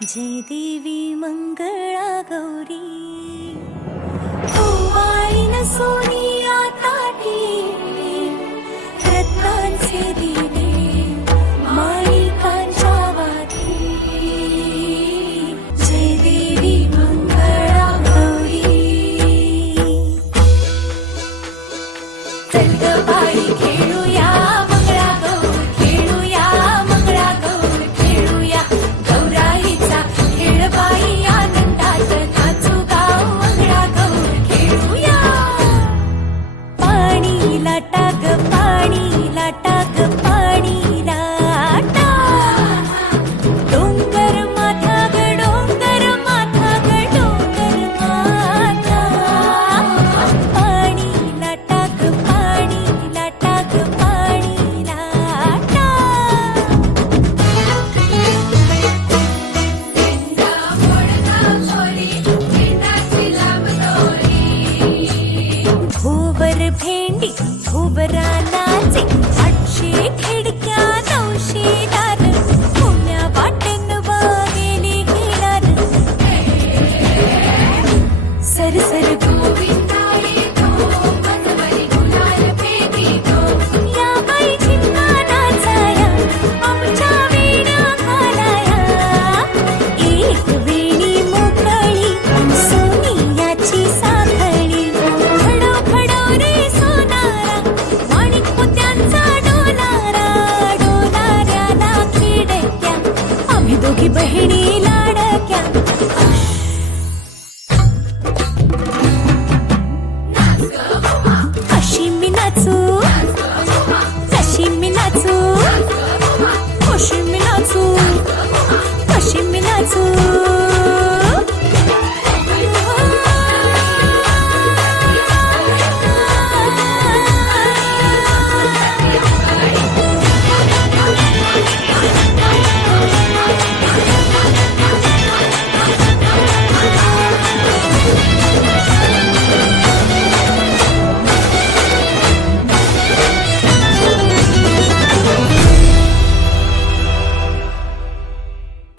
जय देवी मंगळा गौरी ओवाळीन सोनिया ताटी रत्नांचे दिवे माणिकांच्या वाती जय देवी मंगळा गौरी चंदबाई खेळूया मंगळा गौर खेळूया मंगळा गौर खेळूया गौराईचा खेळ बाई आनंदात नाचू गाव मंगळा गौर खेळूया पाणी लाटा ग पाणी लाटा ग पाणी लाटा डोंगर माथा ग डोंगर माथा ग डोंगर माथा पाणी लाटा ग पाणी लाटा ग पाणी लाटा भोवर भेंडी भोवरा नाचे 800 खिडक्या 900 दार पुण्या वाटेन गेली घेणार सरसर या बाई चिमणा नाचाया आमच्या वेण्या घालाया एक वेणी मोकळी सोनियाची साखळी खडो खडो रे सोनारा माणिक मोत्यांचा डोलारा डोलाऱ्याला खिडक्या आम्ही दोघी बहिणी लाडक्या अशी मी नाचू कशी मी नाचू कशी मी नाचू कशी मी नाचू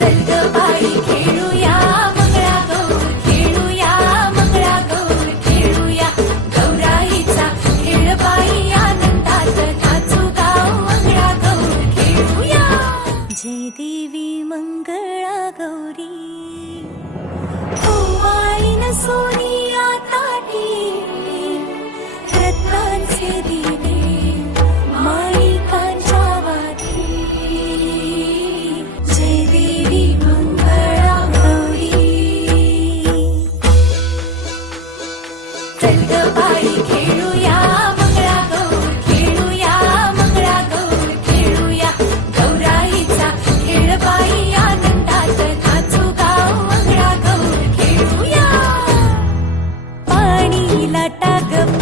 चंदबाई खेळूया मंगळा गौर खेळूया मंगळा गौर खेळूया गौराईचा खेळ बाई आनंदात नाचू गाव मंगळा गौर खेळूया जय देवी मंगळा गौरी ओवाळीन सोनिया